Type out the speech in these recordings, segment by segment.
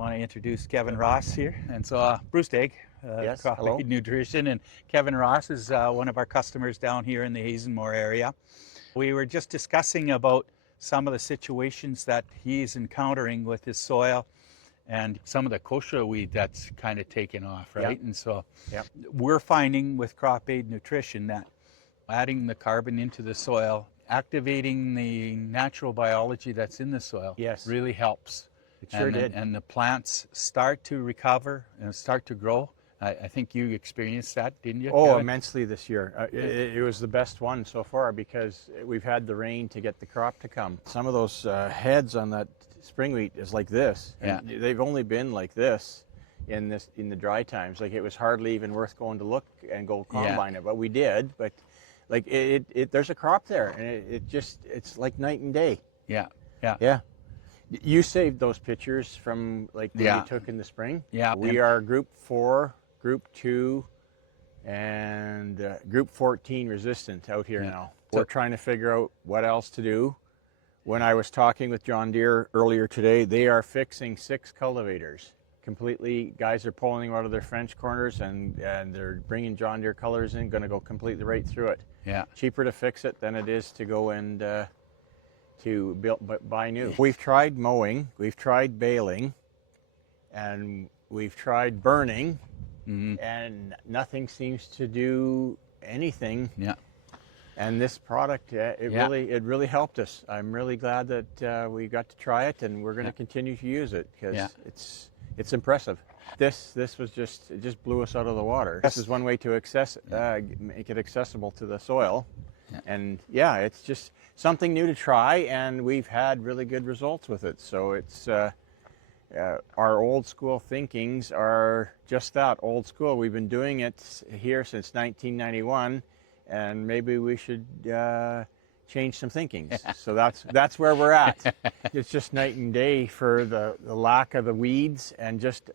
want to introduce Kevin Ross here. And so Bruce Degg, Yes, Crop hello. Aid Nutrition, and Kevin Ross is one of our customers down here in the Hazenmore area. We were just discussing about some of the situations that he's encountering with his soil and some of the koschia weed that's kind of taken off, right? Yep. And so Yep. we're finding with Crop Aid Nutrition that adding the carbon into the soil, activating the natural biology that's in the soil, Yes. really helps. It sure did. And the plants start to recover and start to grow. I think you experienced that, didn't you, Oh, Kevin? immensely this year. It was the best one so far because we've had the rain to get the crop to come. Some of those heads on that spring wheat is like this. And they've only been like this in the dry times. Like it was hardly even worth going to look and go combine it, but we did. But like there's a crop there, and it's like night and day. Yeah. You saved those pictures from like that you took in the spring. Yeah. We are group 4, group 2, and group 14 resistant out here now. We're trying to figure out what else to do. When I was talking with John Deere earlier today, they are fixing 6 cultivators completely. Guys are pulling out of their French corners and they're bringing John Deere colors in, going to go completely right through it. Yeah. Cheaper to fix it than it is to go and to buy new. We've tried mowing, we've tried baling, and we've tried burning, and nothing seems to do anything. Yeah. And this product, it really helped us. I'm really glad that we got to try it, and we're going to continue to use it because it's impressive. This was it just blew us out of the water. This is one way to make it accessible to the soil. And it's just something new to try, and we've had really good results with it. So it's our old school thinkings are just that, old school. We've been doing it here since 1991, and maybe we should change some thinkings. So that's where we're at. It's just night and day for the lack of the weeds, and just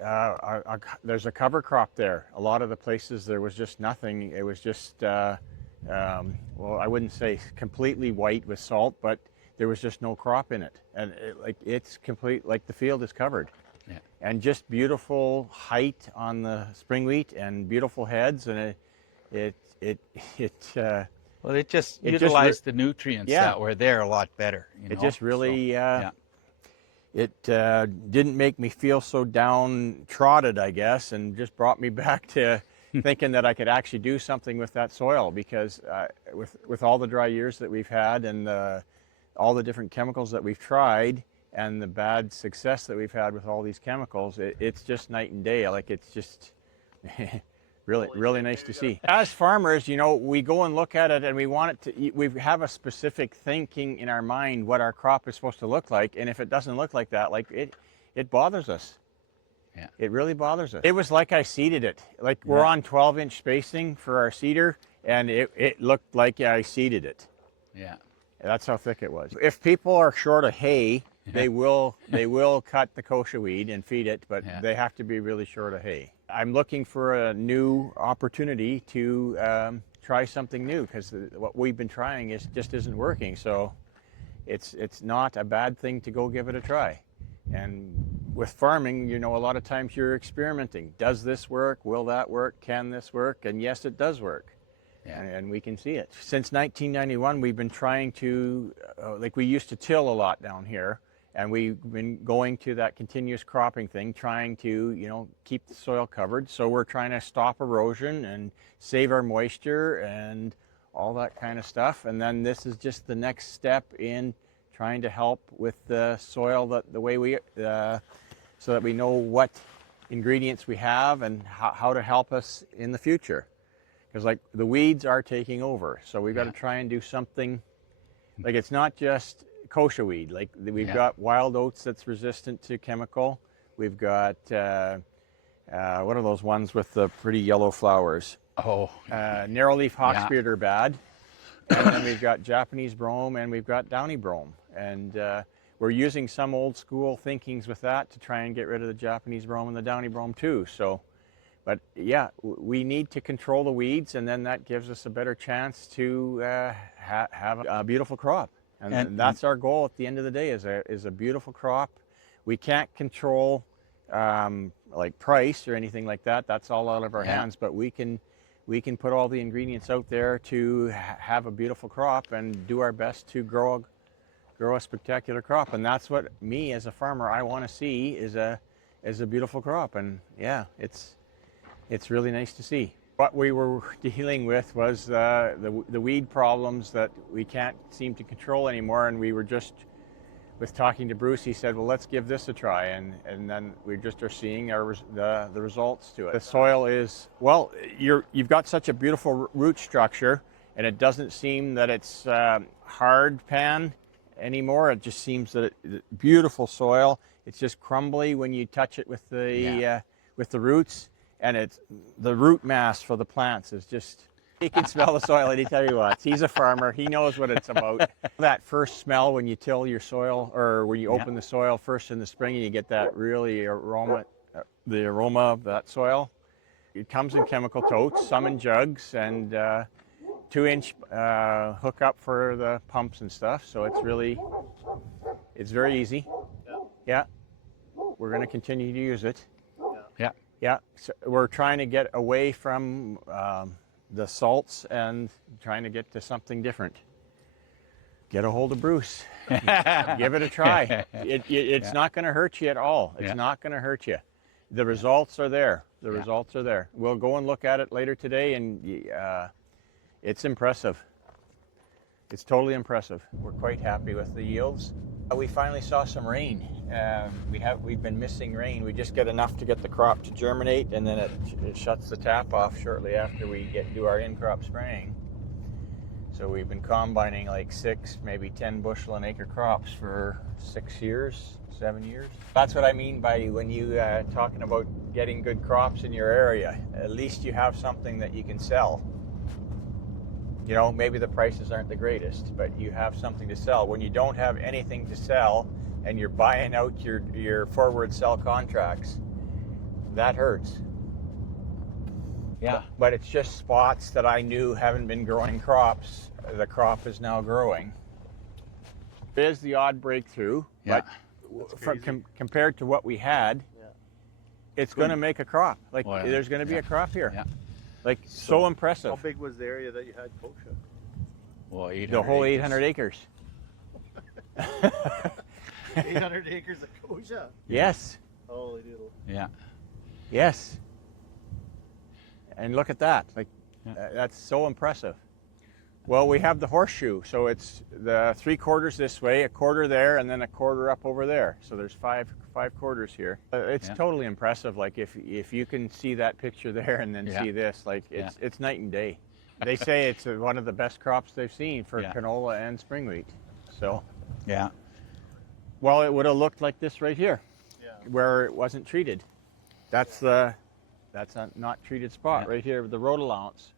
there's a cover crop there. A lot of the places there was just nothing. It was just well, I wouldn't say completely white with salt, but there was just no crop in it, and it's complete. Like the field is covered, and just beautiful height on the spring wheat and beautiful heads, and Well, it just utilized the nutrients that were there a lot better. It just really, it didn't make me feel so downtrodden, I guess, and just brought me back to thinking that I could actually do something with that soil, because with all the dry years that we've had and all the different chemicals that we've tried and the bad success that we've had with all these chemicals, it's just night and day. Like it's just really nice to see. As farmers, we go and look at it and we want it to, we have a specific thinking in our mind what our crop is supposed to look like, and if it doesn't look like that, like it bothers us. Yeah. It really bothers us. It was like I seeded it. Like we're on 12-inch spacing for our seeder, and it looked like I seeded it. Yeah. That's how thick it was. If people are short of hay, they will cut the koschia weed and feed it, but they have to be really short of hay. I'm looking for a new opportunity to try something new, because what we've been trying just isn't working. So it's not a bad thing to go give it a try. And with farming, a lot of times you're experimenting. Does this work? Will that work? Can this work? And yes, it does work. Yeah. And we can see it. Since 1991, we've been trying to, like we used to till a lot down here, and we've been going to that continuous cropping thing, trying to, keep the soil covered. So we're trying to stop erosion and save our moisture and all that kind of stuff. And then this is just the next step in trying to help with the soil the way we, so that we know what ingredients we have and how to help us in the future. Because like the weeds are taking over, so we've got to try and do something. Like it's not just koschia weed. Like we've got wild oats that's resistant to chemical. We've got what are those ones with the pretty yellow flowers? Oh, narrowleaf hawksbeard are bad. And then we've got Japanese brome, and we've got downy brome, and we're using some old school thinkings with that to try and get rid of the Japanese brome and the downy brome too. So. But yeah, we need to control the weeds, and then that gives us a better chance to have a beautiful crop. And that's our goal at the end of the day, is a beautiful crop. We can't control like price or anything like that. That's all out of our Yeah. hands, but we can put all the ingredients out there to have a beautiful crop and do our best to grow a spectacular crop. And that's what me as a farmer, I want to see is a beautiful crop. And yeah, it's really nice to see. What we were dealing with was the weed problems that we can't seem to control anymore. And we were just, with talking to Bruce, he said, well, let's give this a try. And then we just are seeing the results to it. The soil is, well, you've got such a beautiful root structure, and it doesn't seem that it's hard pan anymore. It just seems that beautiful soil. It's just crumbly when you touch it with the roots, and it's the root mass for the plants is just. He can smell the soil anytime he wants. He's a farmer. He knows what it's about. That first smell when you till your soil, or when you open the soil first in the spring, and you get that really aroma, the aroma of that soil. It comes in chemical totes, some in jugs, and 2-inch hookup for the pumps and stuff. So it's very easy. Yeah. We're going to continue to use it. Yeah. Yeah. So we're trying to get away from the salts and trying to get to something different. Get a hold of Bruce. Give it a try. It's not going to hurt you at all. It's not going to hurt you. The results are there. The results are there. We'll go and look at it later today, and it's impressive. It's totally impressive. We're quite happy with the yields. We finally saw some rain. We've been missing rain. We just get enough to get the crop to germinate, and then it shuts the tap off shortly after we do our in-crop spraying. So we've been combining like 6, maybe 10 bushel an acre crops for 6 years, 7 years. That's what I mean by when you talking about getting good crops in your area. At least you have something that you can sell. You know, maybe the prices aren't the greatest, but you have something to sell. When you don't have anything to sell and you're buying out your forward sell contracts, that hurts. Yeah, but it's just spots that I knew haven't been growing crops. The crop is now growing. There's the odd breakthrough, but compared to what we had, it's going to make a crop. Like, there's going to be a crop here. Yeah. Like, so impressive. How big was the area that you had koschia? Well, the whole 800 acres. 800 acres of koschia? Yes. Holy doodle. Yeah. Yes. And look at that. Like, that's so impressive. Well, we have the horseshoe, so it's the 3/4 this way, a quarter there, and then a quarter up over there. So there's five quarters here. It's totally impressive. Like, if you can see that picture there and then see this, like, it's night and day. They say it's one of the best crops they've seen for canola and spring wheat. So well, it would have looked like this right here, where it wasn't treated. That's a not treated spot right here with the road allowance.